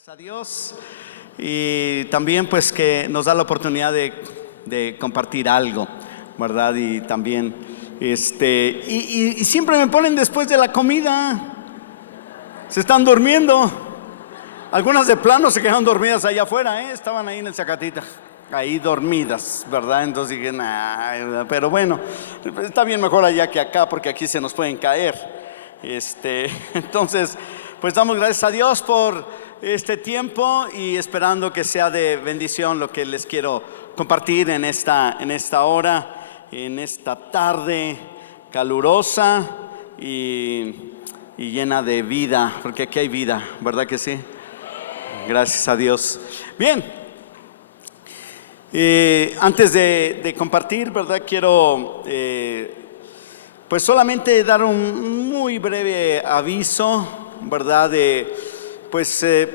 gracias a Dios y también pues que nos da la oportunidad de compartir algo, ¿verdad? Y también y siempre me ponen después de la comida, se están durmiendo. Algunas de plano se quedaron dormidas allá afuera, estaban ahí en el Zacatita, ahí dormidas, ¿verdad? Entonces dije, nah, pero bueno, está bien mejor allá que acá porque aquí se nos pueden caer. Entonces, pues damos gracias a Dios por este tiempo y esperando que sea de bendición lo que les quiero compartir en esta hora, en esta tarde calurosa y llena de vida, porque aquí hay vida, ¿verdad que sí? Gracias a Dios. Bien, antes de compartir, ¿verdad? Quiero pues solamente dar un muy breve aviso, ¿verdad?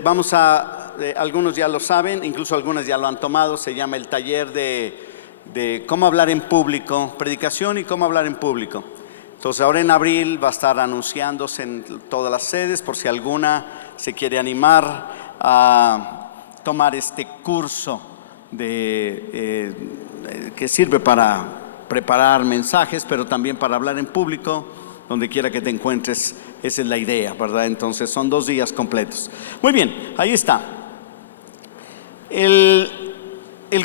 Vamos a, algunos ya lo saben, incluso algunas ya lo han tomado, se llama el taller de cómo hablar en público, predicación y cómo hablar en público. Entonces ahora en abril va a estar anunciándose en todas las sedes por si alguna se quiere animar a tomar este curso que sirve para preparar mensajes, pero también para hablar en público, donde quiera que te encuentres. Esa es la idea, ¿verdad? Entonces son 2 días completos. Muy bien, ahí está. El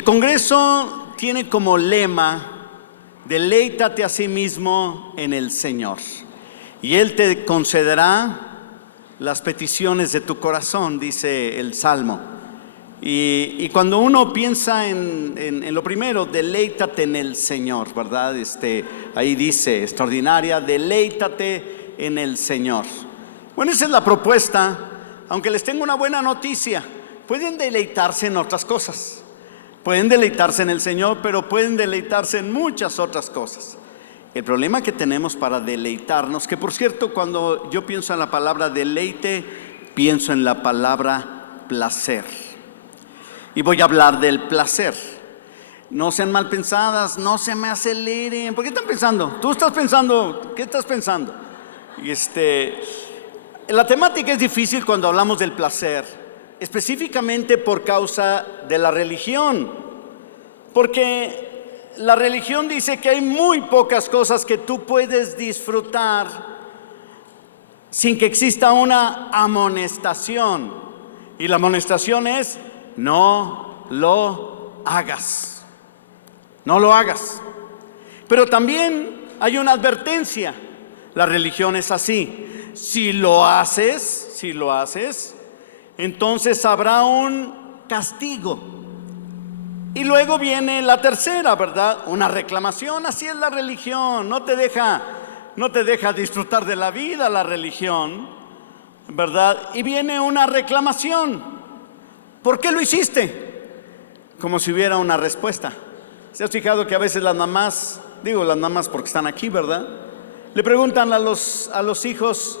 Congreso tiene como lema: deleítate a sí mismo en el Señor, y Él te concederá las peticiones de tu corazón, dice el Salmo. Y cuando uno piensa en lo primero, deleítate en el Señor, ¿verdad? Ahí dice, extraordinaria, deleítate en el Señor. Bueno, esa es la propuesta, aunque les tengo una buena noticia. Pueden deleitarse en otras cosas, pueden deleitarse en el Señor, pero pueden deleitarse en muchas otras cosas. El problema que tenemos para deleitarnos, que por cierto, cuando yo pienso en la palabra deleite, pienso en la palabra placer. Y voy a hablar del placer. No sean mal pensadas, no se me aceleren. ¿Por qué están pensando? Tú estás pensando, ¿qué estás pensando? La temática es difícil cuando hablamos del placer, específicamente por causa de la religión. Porque la religión dice que hay muy pocas cosas que tú puedes disfrutar sin que exista una amonestación. Y la amonestación es: no lo hagas. No lo hagas. Pero también hay una advertencia. La religión es así: si lo haces, entonces habrá un castigo. Y luego viene la tercera, ¿verdad? Una reclamación. Así es la religión. No te deja disfrutar de la vida la religión, ¿verdad? Y viene una reclamación. ¿Por qué lo hiciste? Como si hubiera una respuesta. ¿Se has fijado que a veces las mamás, digo las mamás porque están aquí, ¿verdad?, le preguntan a los hijos,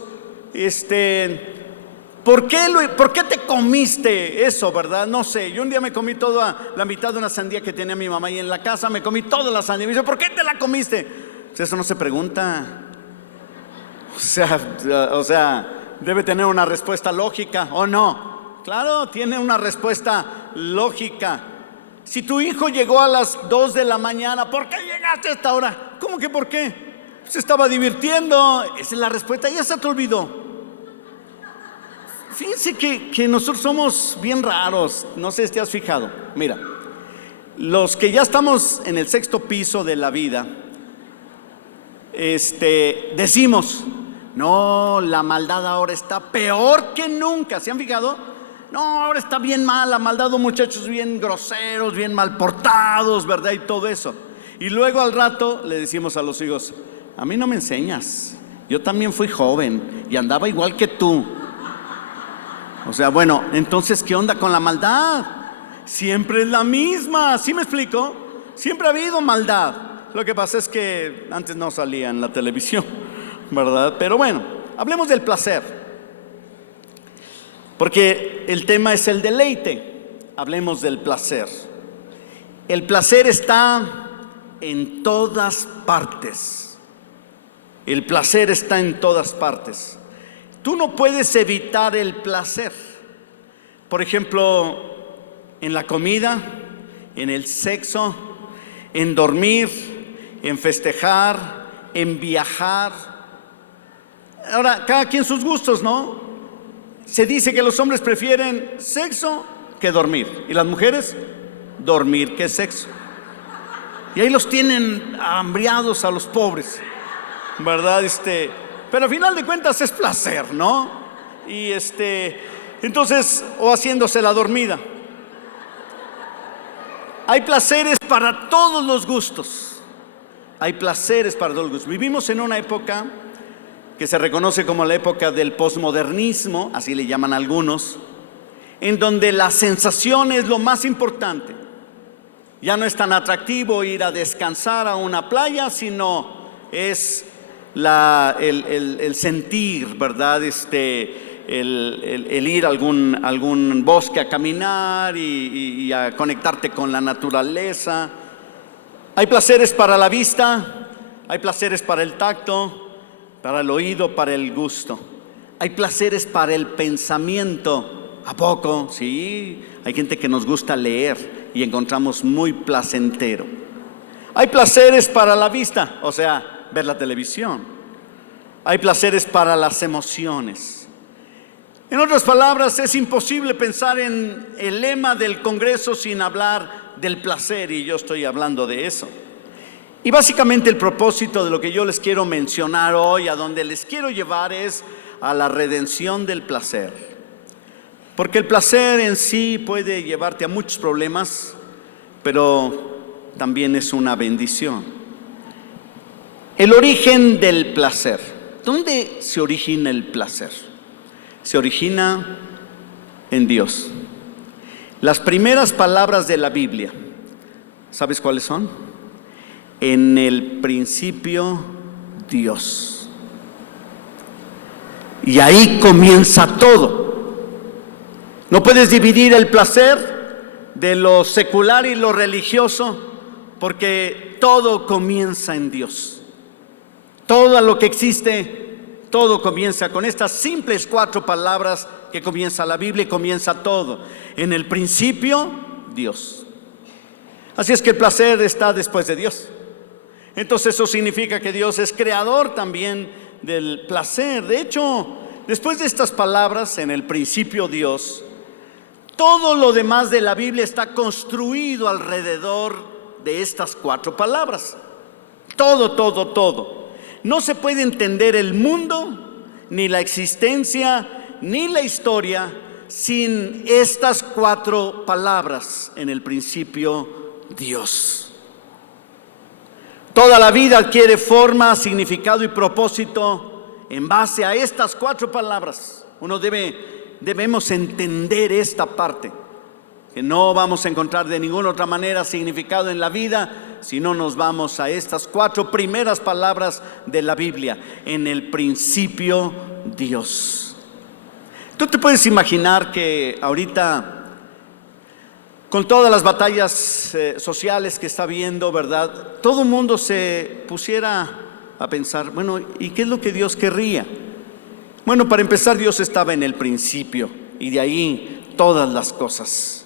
¿por qué te comiste eso, verdad? No sé, yo un día me comí toda la mitad de una sandía que tenía mi mamá y en la casa me comí toda la sandía. Me dice, ¿por qué te la comiste? Pues eso no se pregunta. O sea, debe tener una respuesta lógica, ¿o no? Claro, tiene una respuesta lógica. Si tu hijo llegó a las 2 de la mañana, ¿por qué llegaste a esta hora? ¿Cómo que por qué? Se estaba divirtiendo. Esa es la respuesta, ya se te olvidó. Fíjense que nosotros somos bien raros. No sé si te has fijado. Mira, los que ya estamos en el 6º piso de la vida, decimos, no, la maldad ahora está peor que nunca. ¿Se han fijado? No, ahora está bien mal la maldad, los muchachos bien groseros, bien mal portados, ¿verdad? Y todo eso. Y luego al rato le decimos a los hijos, a mí no me enseñas, yo también fui joven y andaba igual que tú. O sea, bueno, entonces, ¿qué onda con la maldad? Siempre es la misma, ¿sí me explico? Siempre ha habido maldad. Lo que pasa es que antes no salía en la televisión, ¿verdad? Pero bueno, hablemos del placer, porque el tema es el deleite. Hablemos del placer. El placer está en todas partes. El placer está en todas partes. Tú no puedes evitar el placer. Por ejemplo, en la comida, en el sexo, en dormir, en festejar, en viajar. Ahora, cada quien sus gustos, ¿no? Se dice que los hombres prefieren sexo que dormir, y las mujeres, dormir que sexo. Y ahí los tienen hambriados a los pobres, ¿verdad? Pero al final de cuentas es placer, ¿no? Y entonces, o haciéndose la dormida. Hay placeres para todos los gustos. Hay placeres para todos los gustos. Vivimos en una época que se reconoce como la época del posmodernismo, así le llaman algunos, en donde la sensación es lo más importante. Ya no es tan atractivo ir a descansar a una playa, sino es el sentir, ¿verdad? El ir a algún bosque a caminar y a conectarte con la naturaleza. Hay placeres para la vista, hay placeres para el tacto, para el oído, para el gusto. Hay placeres para el pensamiento. ¿A poco? Sí, hay gente que nos gusta leer y encontramos muy placentero. Hay placeres para la vista, o sea, ver la televisión. Hay placeres para las emociones. En otras palabras, es imposible pensar en el lema del Congreso sin hablar del placer, y yo estoy hablando de eso. Y básicamente el propósito de lo que yo les quiero mencionar hoy, a donde les quiero llevar, es a la redención del placer. Porque el placer en sí puede llevarte a muchos problemas, pero también es una bendición. El origen del placer. ¿Dónde se origina el placer? Se origina en Dios. Las primeras palabras de la Biblia, ¿sabes cuáles son? En el principio, Dios. Y ahí comienza todo. No puedes dividir el placer de lo secular y lo religioso, porque todo comienza en Dios. Todo lo que existe, todo comienza con estas simples 4 palabras que comienza la Biblia y comienza todo. En el principio, Dios. Así es que el placer está después de Dios. Entonces eso significa que Dios es creador también del placer. De hecho, después de estas palabras, en el principio Dios, todo lo demás de la Biblia está construido alrededor de estas 4 palabras. Todo. No se puede entender el mundo, ni la existencia, ni la historia sin estas 4 palabras. En el principio, Dios. Toda la vida adquiere forma, significado y propósito en base a estas 4 palabras. Debemos entender esta parte, que no vamos a encontrar de ninguna otra manera significado en la vida si no nos vamos a estas 4 primeras palabras de la Biblia. En el principio, Dios. Tú te puedes imaginar que ahorita, con todas las batallas sociales que está habiendo, ¿verdad? Todo el mundo se pusiera a pensar, bueno, ¿y qué es lo que Dios querría? Bueno, para empezar, Dios estaba en el principio y de ahí todas las cosas.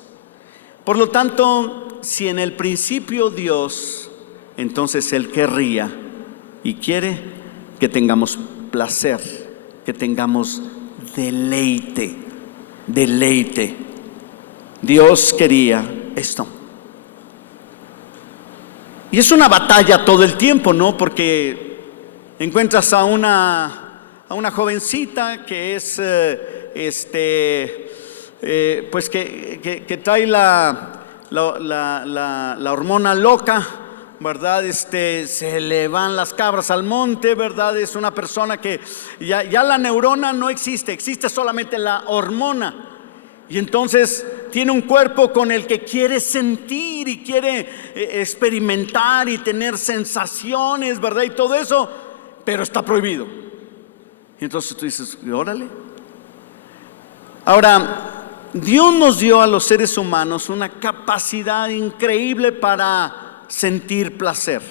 Por lo tanto, si en el principio Dios, entonces Él querría y quiere que tengamos placer, que tengamos deleite. Dios quería esto. Y es una batalla todo el tiempo, ¿no? Porque encuentras a una jovencita que es, pues que trae la hormona loca, ¿verdad? Se le van las cabras al monte, ¿verdad? Es una persona que ya la neurona no existe solamente la hormona. Y entonces tiene un cuerpo con el que quiere sentir y quiere experimentar y tener sensaciones, ¿verdad? Y todo eso, pero está prohibido. Y entonces tú dices, órale. Ahora, Dios nos dio a los seres humanos una capacidad increíble para sentir placer.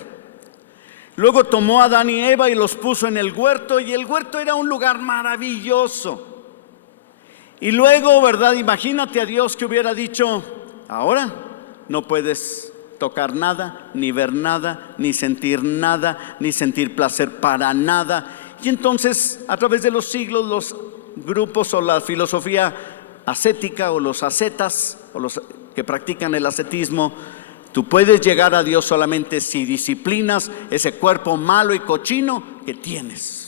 Luego tomó a Adán y Eva y los puso en el huerto, y el huerto era un lugar maravilloso. Y luego, ¿verdad? Imagínate a Dios que hubiera dicho: ahora no puedes tocar nada, ni ver nada, ni sentir placer para nada. Y entonces, a través de los siglos, los grupos o la filosofía ascética o los ascetas o los que practican el ascetismo, tú puedes llegar a Dios solamente si disciplinas ese cuerpo malo y cochino que tienes.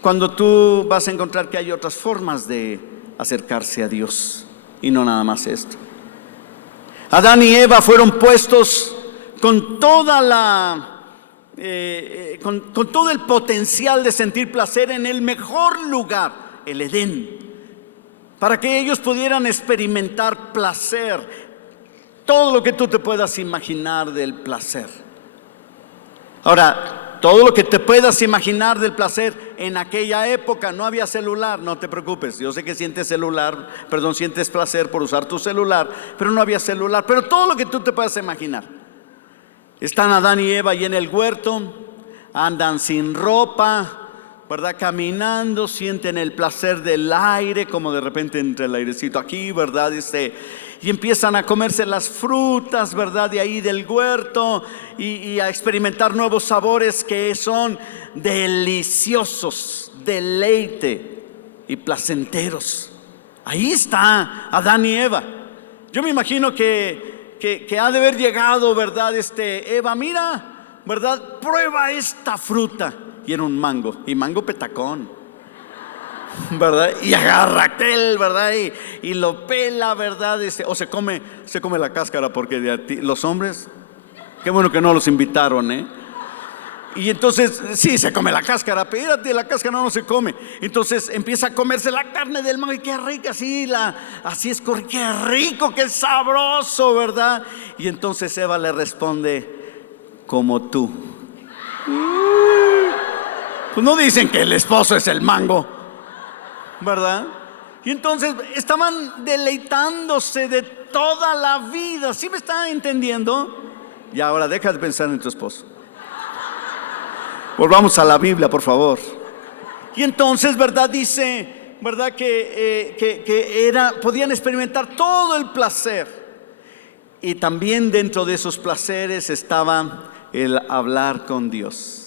Cuando tú vas a encontrar que hay otras formas de acercarse a Dios y no nada más esto. Adán y Eva fueron puestos con toda con todo el potencial de sentir placer en el mejor lugar, el Edén, para que ellos pudieran experimentar placer, todo lo que tú te puedas imaginar del placer. Ahora, todo lo que te puedas imaginar del placer, en aquella época no había celular, no te preocupes. Yo sé que sientes placer por usar tu celular, pero no había celular. Pero todo lo que tú te puedas imaginar. Están Adán y Eva ahí en el huerto, andan sin ropa, ¿verdad? Caminando, sienten el placer del aire, como de repente entra el airecito aquí, ¿verdad? Y empiezan a comerse las frutas, ¿verdad? De ahí del huerto y a experimentar nuevos sabores que son deliciosos, deleite y placenteros. Ahí está Adán y Eva. Yo me imagino que ha de haber llegado, ¿verdad? Eva, mira, ¿verdad? Prueba esta fruta. Y era un mango, y mango petacón, ¿verdad? Y agarra aquel, ¿verdad? Y lo pela, ¿verdad? O se come la cáscara, porque los hombres, qué bueno que no los invitaron, ¿eh? Y entonces, sí, se come la cáscara, espérate, la cáscara no se come. Entonces empieza a comerse la carne del mango, y qué rica, así es, qué rico, qué sabroso, ¿verdad? Y entonces Eva le responde: como tú. Pues no dicen que el esposo es el mango, ¿verdad? Y entonces estaban deleitándose de toda la vida. ¿Sí me están entendiendo? Y ahora deja de pensar en tu esposo. Volvamos a la Biblia, por favor. Y entonces, ¿verdad? Dice, ¿verdad? Que podían experimentar todo el placer. Y también dentro de esos placeres estaba el hablar con Dios.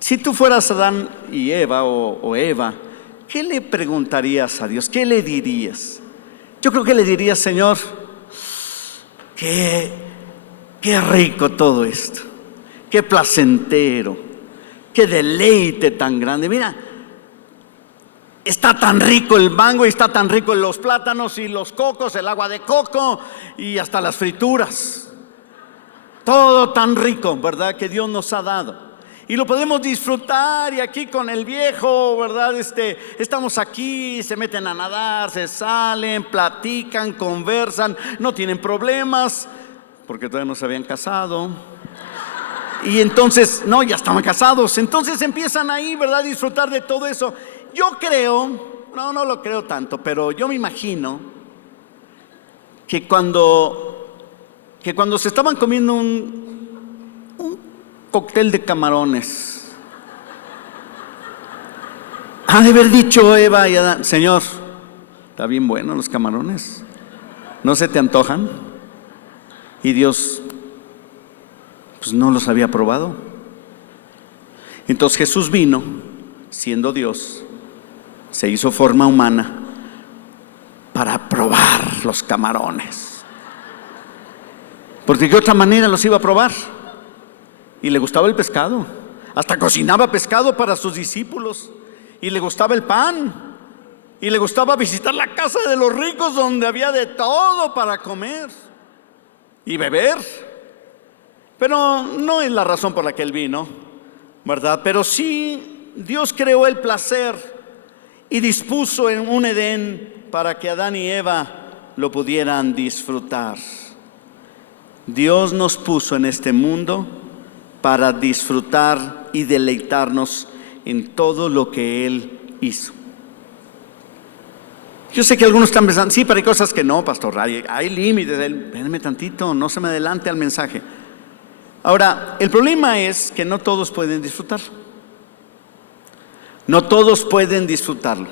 Si tú fueras Adán y Eva o Eva, ¿qué le preguntarías a Dios? ¿Qué le dirías? Yo creo que le dirías: Señor, qué rico todo esto, qué placentero, qué deleite tan grande. Mira, está tan rico el mango y está tan rico los plátanos y los cocos, el agua de coco y hasta las frituras. Todo tan rico, ¿verdad? Que Dios nos ha dado. Y lo podemos disfrutar, y aquí con el viejo, ¿verdad? Estamos aquí, se meten a nadar, se salen, platican, conversan, no tienen problemas, porque todavía no se habían casado. Y entonces, no, ya estaban casados. Entonces empiezan ahí, ¿verdad? A disfrutar de todo eso. Yo creo, no lo creo tanto, pero yo me imagino que cuando se estaban comiendo un cóctel de camarones, ha de haber dicho Eva y Adán: Señor, está bien bueno los camarones, ¿no se te antojan? Y Dios, pues no los había probado. Entonces Jesús vino, siendo Dios, se hizo forma humana para probar los camarones, porque de otra manera los iba a probar. Y le gustaba el pescado, hasta cocinaba pescado para sus discípulos. Y le gustaba el pan, y le gustaba visitar la casa de los ricos, donde había de todo para comer y beber. Pero no es la razón por la que él vino, ¿verdad? Pero sí, Dios creó el placer y dispuso en un Edén para que Adán y Eva lo pudieran disfrutar. Dios nos puso en este mundo para disfrutar y deleitarnos en todo lo que Él hizo. Yo sé que algunos están pensando: sí, pero hay cosas que no, pastor, hay límites. Espérenme tantito, no se me adelante al mensaje. Ahora, el problema es que no todos pueden disfrutarlo. No todos pueden disfrutarlo.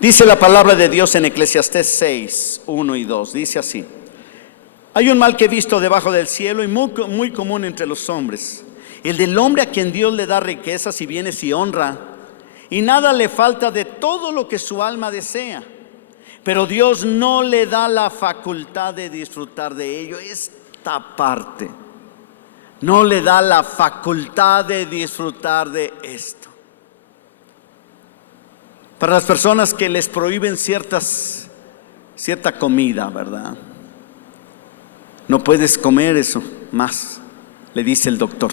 Dice la palabra de Dios en Eclesiastés 6, 1 y 2. Dice así: hay un mal que he visto debajo del cielo y muy común entre los hombres, el del hombre a quien Dios le da riquezas y bienes y honra, y nada le falta de todo lo que su alma desea, pero Dios no le da la facultad de disfrutar de ello. Esta parte, no le da la facultad de disfrutar de esto. Para las personas que les prohíben cierta comida, ¿verdad? No puedes comer eso más, le dice el doctor.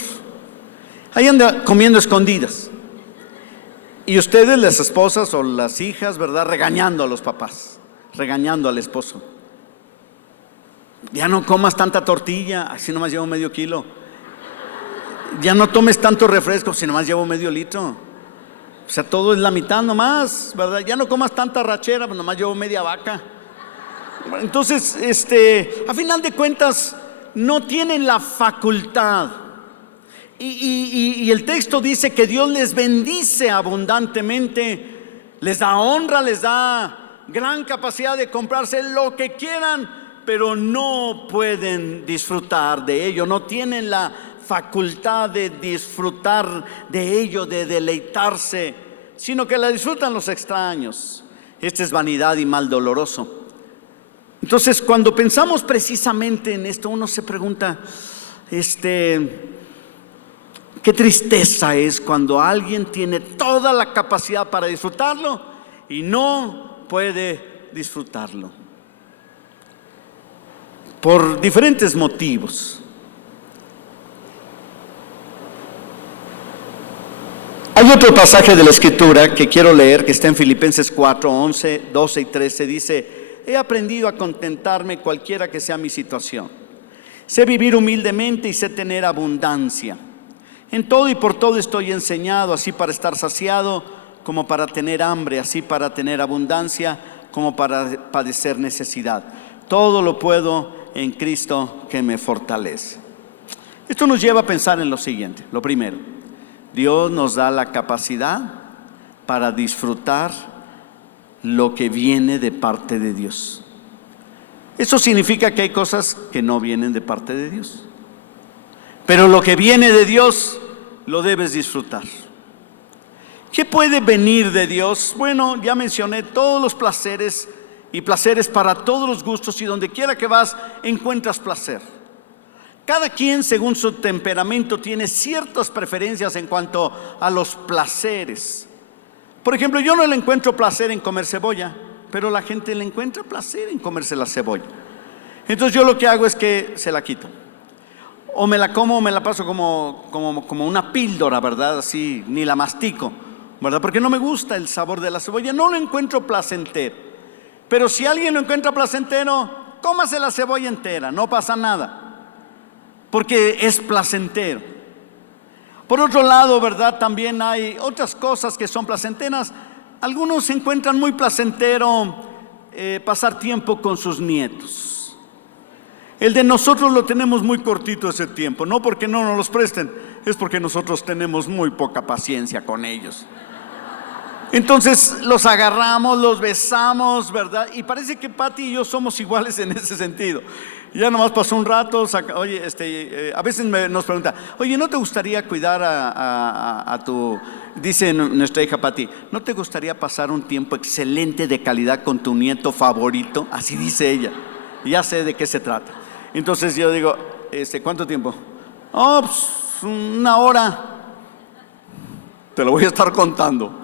Ahí anda comiendo escondidas. Y ustedes, las esposas o las hijas, ¿verdad? Regañando a los papás, regañando al esposo. Ya no comas tanta tortilla, así nomás llevo medio kilo. Ya no tomes tanto refresco, si nomás llevo medio litro. O sea, todo es la mitad nomás, ¿verdad? Ya no comas tanta rachera, pues nomás llevo media vaca. Entonces, a final de cuentas, no tienen la facultad. Y el texto dice que Dios les bendice abundantemente, les da honra, les da gran capacidad de comprarse lo que quieran, pero no pueden disfrutar de ello, no tienen la facultad de disfrutar de ello, de deleitarse, sino que la disfrutan los extraños. Esta es vanidad y mal doloroso. Entonces, cuando pensamos precisamente en esto, uno se pregunta, qué tristeza es cuando alguien tiene toda la capacidad para disfrutarlo y no puede disfrutarlo, por diferentes motivos. Hay otro pasaje de la Escritura que quiero leer, que está en Filipenses 4, 11, 12 y 13. Dice: he aprendido a contentarme cualquiera que sea mi situación. Sé vivir humildemente y sé tener abundancia. En todo y por todo estoy enseñado, así para estar saciado como para tener hambre, así para tener abundancia como para padecer necesidad. Todo lo puedo en Cristo que me fortalece. Esto nos lleva a pensar en lo siguiente. Lo primero, Dios nos da la capacidad para disfrutar lo que viene de parte de Dios. Eso significa que hay cosas que no vienen de parte de Dios, pero lo que viene de Dios lo debes disfrutar. ¿Qué puede venir de Dios? Bueno, ya mencioné todos los placeres y placeres para todos los gustos, y donde quiera que vas encuentras placer. Cada quien, según su temperamento, tiene ciertas preferencias en cuanto a los placeres. Por ejemplo, yo no le encuentro placer en comer cebolla, pero la gente le encuentra placer en comerse la cebolla. Entonces yo lo que hago es que se la quito. O me la como o me la paso como una píldora, ¿verdad? Así, ni la mastico, ¿verdad? Porque no me gusta el sabor de la cebolla, no lo encuentro placentero. Pero si alguien lo encuentra placentero, cómase la cebolla entera, no pasa nada, porque es placentero. Por otro lado, ¿verdad? También hay otras cosas que son placenteras. Algunos encuentran muy placentero pasar tiempo con sus nietos. El de nosotros lo tenemos muy cortito ese tiempo, no porque no nos los presten, es porque nosotros tenemos muy poca paciencia con ellos. Entonces los agarramos, los besamos, ¿verdad? Y parece que Pati y yo somos iguales en ese sentido. Ya nomás pasó un rato, oye, a veces nos pregunta, oye, ¿no te gustaría cuidar a tu, dice nuestra hija Pati, ¿no te gustaría pasar un tiempo excelente de calidad con tu nieto favorito? Así dice ella, ya sé de qué se trata. Entonces yo digo, ¿cuánto tiempo? Oh, pues, 1 hora. Te lo voy a estar contando.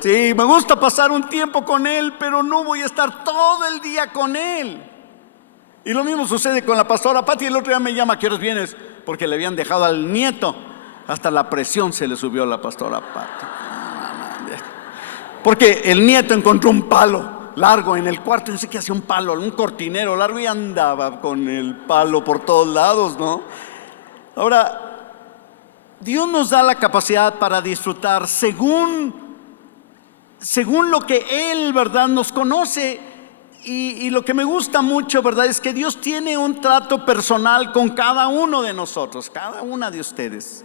Sí, me gusta pasar un tiempo con él, pero no voy a estar todo el día con él. Y lo mismo sucede con la pastora Pati. El otro día me llama, ¿qué horas vienes? Porque le habían dejado al nieto. Hasta la presión se le subió a la pastora Pati. Porque el nieto encontró un palo largo en el cuarto. No sé qué hacía un palo, un cortinero largo, y andaba con el palo por todos lados, ¿no? Ahora, Dios nos da la capacidad para disfrutar según lo que Él, ¿verdad?, nos conoce. Y lo que me gusta mucho, ¿verdad?, es que Dios tiene un trato personal con cada uno de nosotros, cada una de ustedes.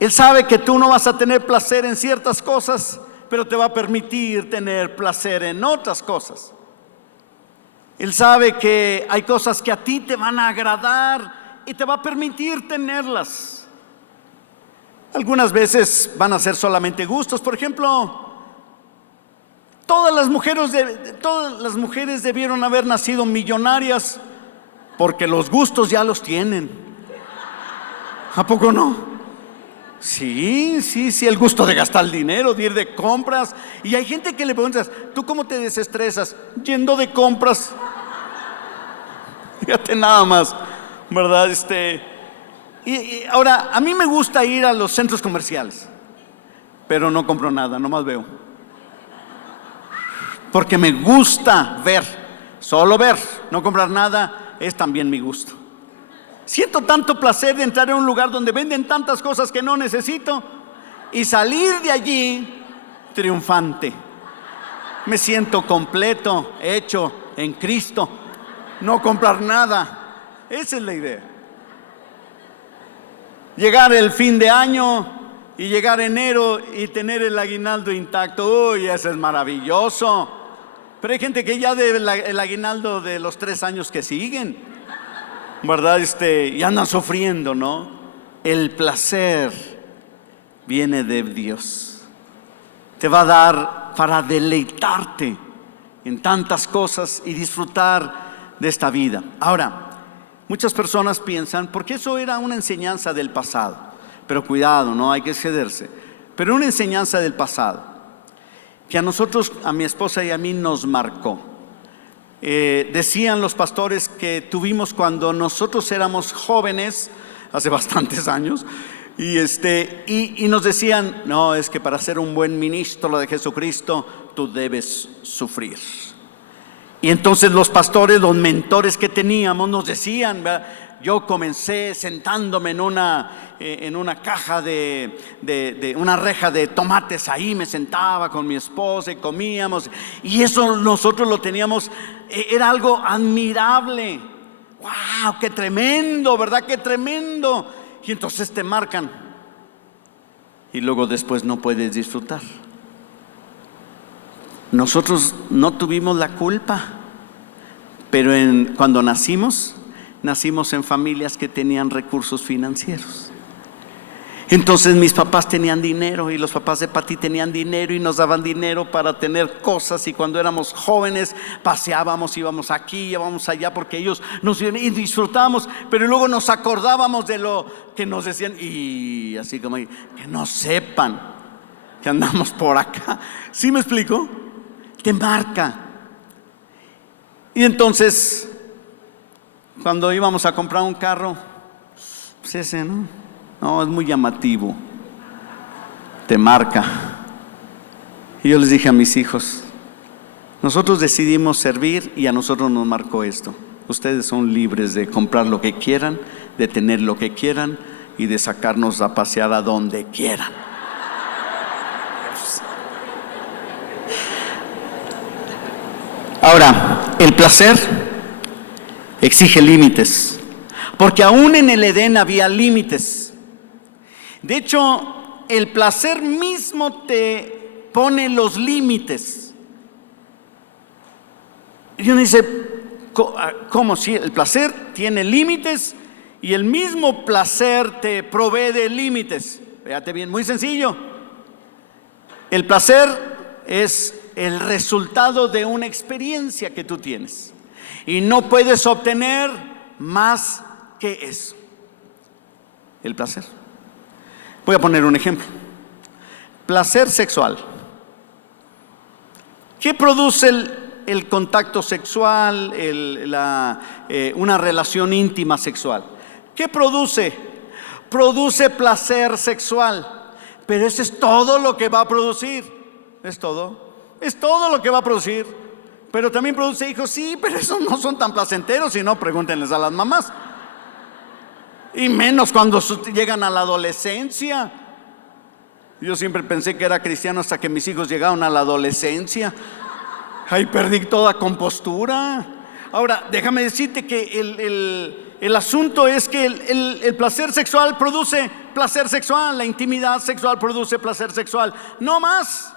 Él sabe que tú no vas a tener placer en ciertas cosas, pero te va a permitir tener placer en otras cosas. Él sabe que hay cosas que a ti te van a agradar y te va a permitir tenerlas. Algunas veces van a ser solamente gustos. Por ejemplo, todas las mujeres debieron haber nacido millonarias porque los gustos ya los tienen. ¿A poco no? Sí, el gusto de gastar dinero, de ir de compras. Y hay gente que le preguntas, ¿tú cómo te desestresas? Yendo de compras. Fíjate nada más, ¿verdad? Y ahora, a mí me gusta ir a los centros comerciales, pero no compro nada, nomás veo. Porque me gusta ver, solo ver, no comprar nada, es también mi gusto. Siento tanto placer de entrar en un lugar donde venden tantas cosas que no necesito y salir de allí triunfante. Me siento completo, hecho en Cristo, no comprar nada. Esa es la idea. Llegar el fin de año y llegar enero y tener el aguinaldo intacto, uy, eso es maravilloso. Pero hay gente que ya debe el aguinaldo de los 3 años que siguen, ¿verdad? Y andan sufriendo, ¿no? El placer viene de Dios. Te va a dar para deleitarte en tantas cosas y disfrutar de esta vida. Ahora, muchas personas piensan, porque eso era una enseñanza del pasado, pero cuidado, no hay que excederse, pero una enseñanza del pasado, que a nosotros, a mi esposa y a mí nos marcó. Decían los pastores que tuvimos cuando nosotros éramos jóvenes, hace bastantes años, y nos decían, no, es que para ser un buen ministro de Jesucristo, tú debes sufrir. Y entonces los pastores, los mentores que teníamos nos decían, ¿verdad? Yo comencé sentándome en una caja de una reja de tomates, ahí me sentaba con mi esposa y comíamos, y eso nosotros lo teníamos, era algo admirable. ¡Wow! ¡Qué tremendo! ¿Verdad? ¡Qué tremendo! Y entonces te marcan y luego después no puedes disfrutar. Nosotros no tuvimos la culpa, pero cuando nacimos en familias que tenían recursos financieros. Entonces mis papás tenían dinero y los papás de Pati tenían dinero y nos daban dinero para tener cosas, y cuando éramos jóvenes paseábamos, íbamos aquí, íbamos allá, porque ellos nos vieron y disfrutábamos, pero luego nos acordábamos de lo que nos decían, y así como que no sepan que andamos por acá. ¿Sí me explico? Te marca. Y entonces cuando íbamos a comprar un carro, pues ese no, es muy llamativo, te marca. Y yo les dije a mis hijos, nosotros decidimos servir y a nosotros nos marcó esto. Ustedes son libres de comprar lo que quieran, de tener lo que quieran y de sacarnos a pasear a donde quieran. Ahora, el placer exige límites, porque aún en el Edén había límites. De hecho, el placer mismo te pone los límites. Y uno dice, ¿cómo? Si el placer tiene límites y el mismo placer te provee de límites. Fíjate bien, muy sencillo. El placer es el resultado de una experiencia que tú tienes y no puedes obtener más que eso. El placer. Voy a poner un ejemplo. Placer sexual. ¿Qué produce el contacto sexual, una relación íntima sexual? ¿Qué produce? Produce placer sexual. Pero eso es todo lo que va a producir. Es todo lo que va a producir. Pero también produce hijos, sí, pero esos no son tan placenteros, si no, pregúntenles a las mamás. Y menos cuando llegan a la adolescencia. Yo siempre pensé que era cristiano hasta que mis hijos llegaron a la adolescencia. Ahí perdí toda compostura. Ahora, déjame decirte que el asunto es que el placer sexual produce placer sexual. La intimidad sexual produce placer sexual. No más.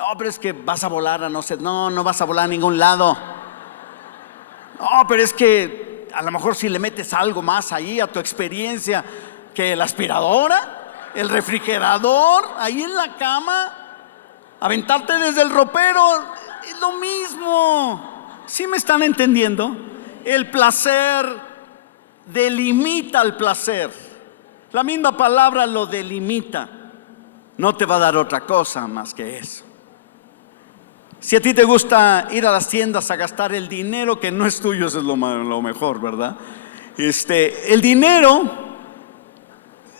No, pero es que vas a volar a no sé, no vas a volar a ningún lado. No, pero es que a lo mejor si le metes algo más ahí a tu experiencia, que la aspiradora, el refrigerador, ahí en la cama, aventarte desde el ropero, es lo mismo. ¿Sí me están entendiendo? El placer delimita el placer. La misma palabra lo delimita. No te va a dar otra cosa más que eso. Si a ti te gusta ir a las tiendas a gastar el dinero que no es tuyo, eso es lo mejor, ¿verdad? El dinero,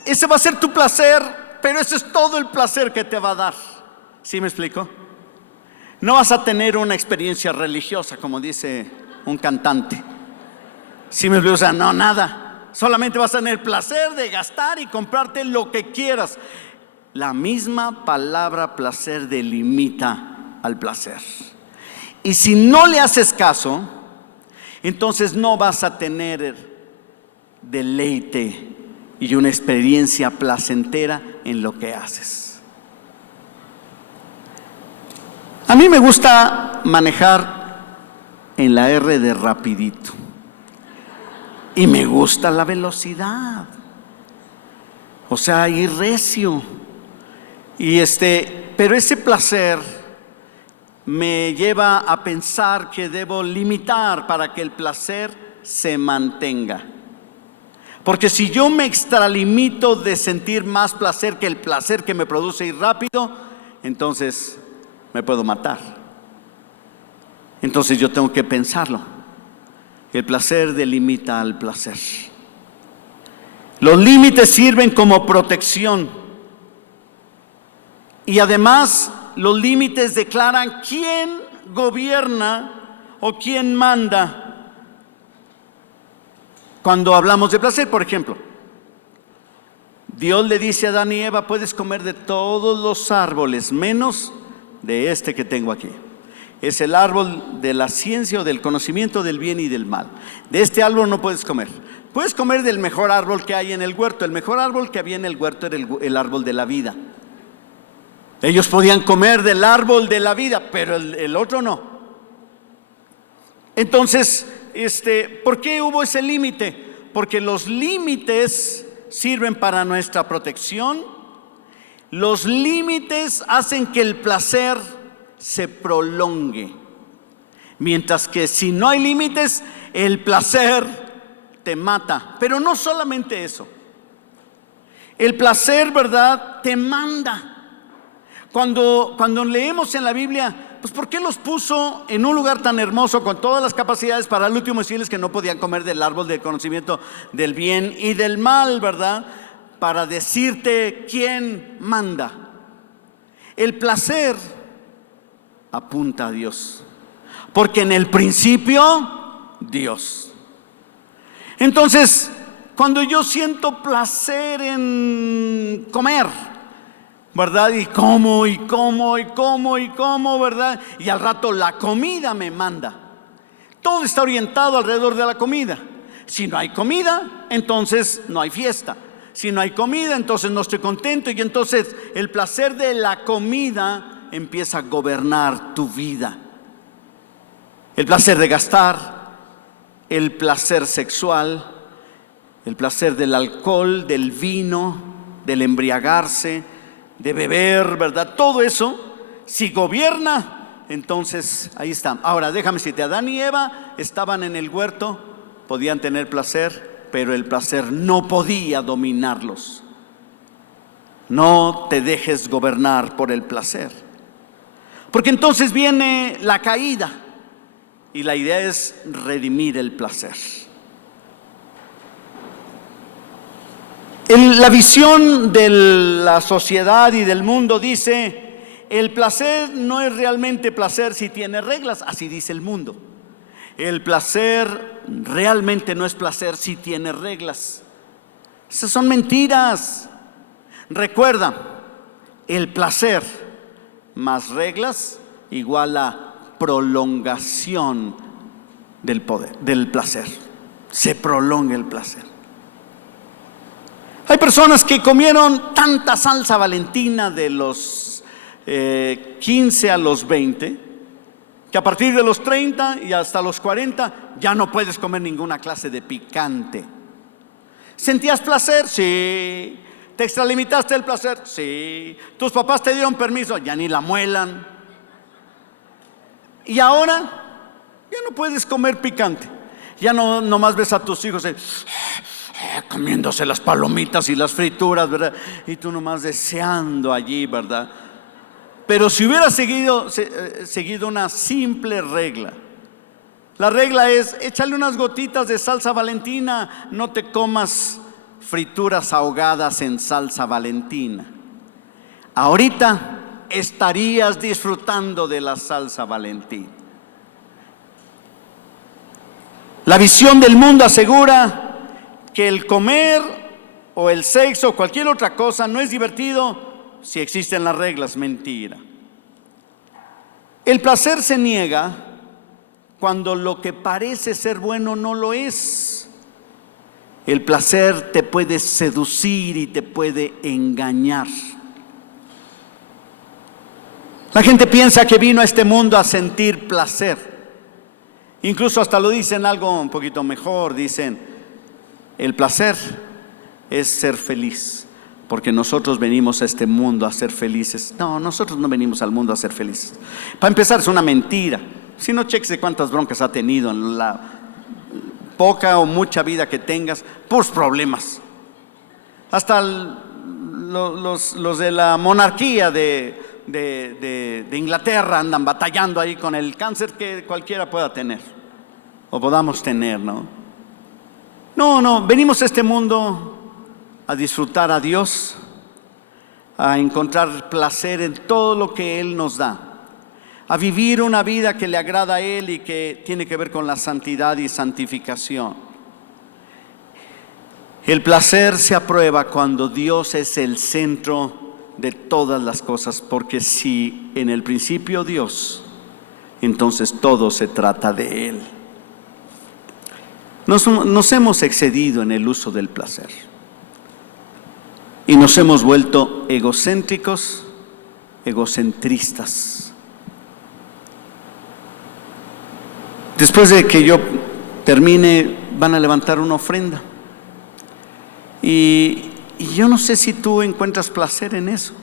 ese va a ser tu placer, pero ese es todo el placer que te va a dar. ¿Sí me explico? No vas a tener una experiencia religiosa, como dice un cantante. ¿Sí me explico? O sea, no, nada. Solamente vas a tener el placer de gastar y comprarte lo que quieras. La misma palabra placer delimita al placer. Y si no le haces caso, entonces no vas a tener deleite y una experiencia placentera en lo que haces. A mí me gusta manejar en la R de rapidito. Y me gusta la velocidad. O sea, ir recio. Pero ese placer me lleva a pensar que debo limitar para que el placer se mantenga. Porque si yo me extralimito de sentir más placer que el placer que me produce ir rápido, entonces me puedo matar. Entonces yo tengo que pensarlo. El placer delimita al placer. Los límites sirven como protección. Y además, los límites declaran quién gobierna o quién manda. Cuando hablamos de placer, por ejemplo, Dios le dice a Adán y Eva: puedes comer de todos los árboles, menos de este que tengo aquí. Es el árbol de la ciencia o del conocimiento del bien y del mal. De este árbol no puedes comer. Puedes comer del mejor árbol que hay en el huerto. El mejor árbol que había en el huerto era el árbol de la vida. Ellos podían comer del árbol de la vida, pero el otro no. Entonces, ¿por qué hubo ese límite? Porque los límites sirven para nuestra protección. Los límites hacen que el placer se prolongue. Mientras que si no hay límites, el placer te mata. Pero no solamente eso. El placer, ¿verdad?, te manda. Cuando leemos en la Biblia, pues ¿por qué los puso en un lugar tan hermoso con todas las capacidades para el último decirles que no podían comer del árbol del conocimiento del bien y del mal, ¿verdad? Para decirte quién manda. El placer apunta a Dios, porque en el principio Dios. Entonces, cuando yo siento placer en comer, ¿verdad? Y como, ¿verdad? Y al rato la comida me manda. Todo está orientado alrededor de la comida. Si no hay comida, entonces no hay fiesta. Si no hay comida, entonces no estoy contento. Y entonces el placer de la comida empieza a gobernar tu vida. El placer de gastar, el placer sexual, el placer del alcohol, del vino, del embriagarse, de beber, ¿verdad? Todo eso, si gobierna, entonces ahí está. Ahora déjame decirte, Adán y Eva estaban en el huerto, podían tener placer, pero el placer no podía dominarlos. No te dejes gobernar por el placer, porque entonces viene la caída y la idea es redimir el placer. La visión de la sociedad y del mundo dice: el placer no es realmente placer si tiene reglas, así dice el mundo. El placer realmente no es placer si tiene reglas. Esas son mentiras. Recuerda, el placer más reglas igual a prolongación del poder, del placer. Se prolonga el placer. Hay personas que comieron tanta salsa Valentina de los 15 a los 20, que a partir de los 30 y hasta los 40 ya no puedes comer ninguna clase de picante. ¿Sentías placer? Sí. ¿Te extralimitaste el placer? Sí. ¿Tus papás te dieron permiso? Ya ni la muelan. Y ahora ya no puedes comer picante. Ya no nomás ves a tus hijos comiéndose las palomitas y las frituras, ¿verdad? Y tú nomás deseando allí, ¿verdad? Pero si hubieras seguido una simple regla, la regla es: échale unas gotitas de salsa Valentina, no te comas frituras ahogadas en salsa Valentina. Ahorita estarías disfrutando de la salsa Valentina. La visión del mundo asegura que el comer o el sexo o cualquier otra cosa no es divertido si existen las reglas. Mentira. El placer se niega cuando lo que parece ser bueno no lo es. El placer te puede seducir y te puede engañar. La gente piensa que vino a este mundo a sentir placer. Incluso hasta lo dicen algo un poquito mejor. Dicen: el placer es ser feliz, porque nosotros venimos a este mundo a ser felices. No, nosotros no venimos al mundo a ser felices. Para empezar, es una mentira. Si no, cheques de cuántas broncas ha tenido en la poca o mucha vida que tengas, puros problemas. Hasta los de la monarquía de Inglaterra andan batallando ahí con el cáncer que cualquiera pueda tener o podamos tener, ¿no? No, venimos a este mundo a disfrutar a Dios, a encontrar placer en todo lo que Él nos da, a vivir una vida que le agrada a Él y que tiene que ver con la santidad y santificación. El placer se aprueba cuando Dios es el centro de todas las cosas, porque si en el principio Dios, entonces todo se trata de Él. Nos hemos excedido en el uso del placer y nos hemos vuelto egocéntricos, egocentristas. Después de que yo termine, van a levantar una ofrenda y yo no sé si tú encuentras placer en eso.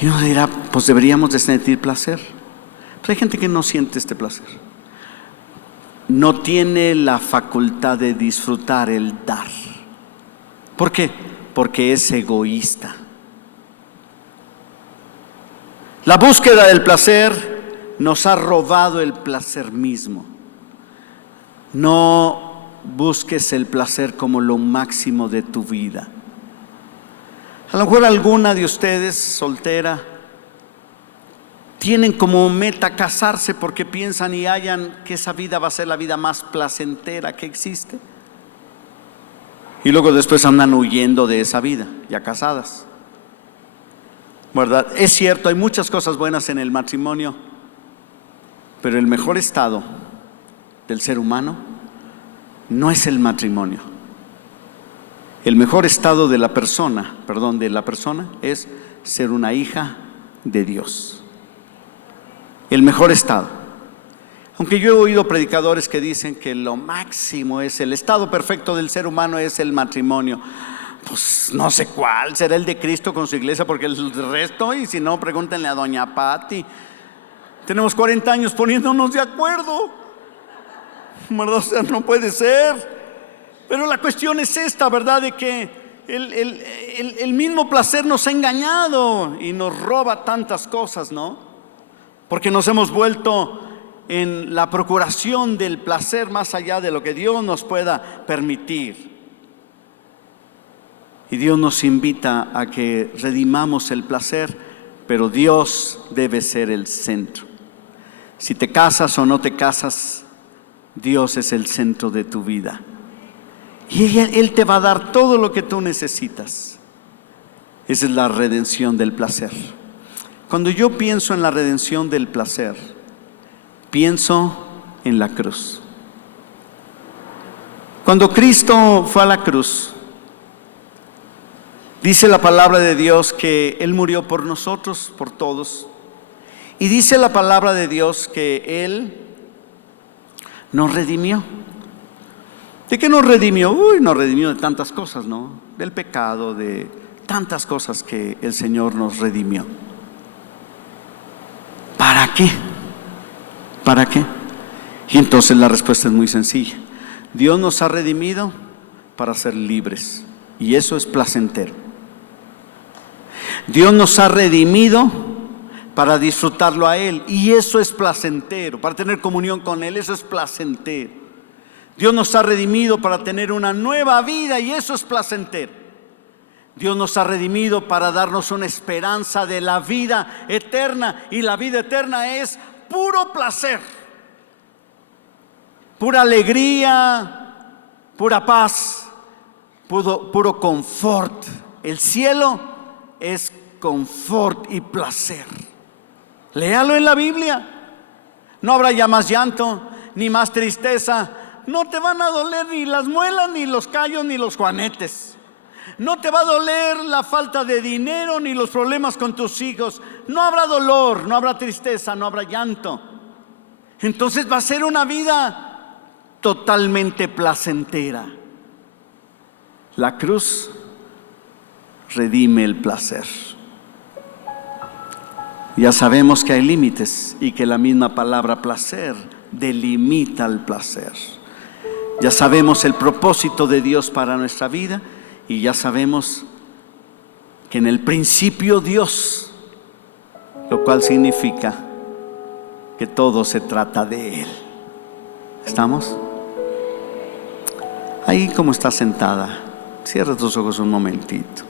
Y uno dirá: pues deberíamos de sentir placer. Pero hay gente que no siente este placer. No tiene la facultad de disfrutar el dar. ¿Por qué? Porque es egoísta. La búsqueda del placer nos ha robado el placer mismo. No busques el placer como lo máximo de tu vida. A lo mejor alguna de ustedes soltera tienen como meta casarse porque piensan y hallan que esa vida va a ser la vida más placentera que existe. Y luego después andan huyendo de esa vida, ya casadas. ¿Verdad? Es cierto, hay muchas cosas buenas en el matrimonio, pero el mejor estado del ser humano no es el matrimonio. El mejor estado de la persona es ser una hija de Dios. El mejor estado. Aunque yo he oído predicadores que dicen que lo máximo es el estado perfecto del ser humano es el matrimonio. Pues no sé cuál será el de Cristo con su iglesia, porque el resto, y si no, pregúntenle a doña Patti. Tenemos 40 años poniéndonos de acuerdo, ¿verdad? O sea, no puede ser. Pero la cuestión es esta, ¿verdad? De que el mismo placer nos ha engañado y nos roba tantas cosas, ¿no? Porque nos hemos vuelto en la procuración del placer más allá de lo que Dios nos pueda permitir. Y Dios nos invita a que redimamos el placer, pero Dios debe ser el centro. Si te casas o no te casas, Dios es el centro de tu vida. Y Él te va a dar todo lo que tú necesitas. Esa es la redención del placer. Cuando yo pienso en la redención del placer, pienso en la cruz. Cuando Cristo fue a la cruz, Dice la palabra de Dios que Él murió por nosotros, por todos. Y dice la palabra de Dios que Él nos redimió. ¿De qué nos redimió? Nos redimió de tantas cosas, ¿no? Del pecado, de tantas cosas que el Señor nos redimió. ¿Para qué? ¿Para qué? Y entonces la respuesta es muy sencilla. Dios nos ha redimido para ser libres, y eso es placentero. Dios nos ha redimido para disfrutarlo a Él, y eso es placentero. Para tener comunión con Él, eso es placentero. Dios nos ha redimido para tener una nueva vida, y eso es placentero. Dios nos ha redimido para darnos una esperanza de la vida eterna, y la vida eterna es puro placer, pura alegría, pura paz, puro confort. El cielo es confort y placer. Léalo en la Biblia. No habrá ya más llanto, ni más tristeza. No te van a doler ni las muelas, ni los callos, ni los juanetes. No te va a doler la falta de dinero, ni los problemas con tus hijos. No habrá dolor, no habrá tristeza, no habrá llanto. Entonces va a ser una vida totalmente placentera. La cruz redime el placer. Ya sabemos que hay límites y que la misma palabra placer delimita el placer. Ya sabemos el propósito de Dios para nuestra vida, y ya sabemos que en el principio Dios, lo cual significa que todo se trata de Él. ¿Estamos? Ahí como está sentada, cierra tus ojos un momentito.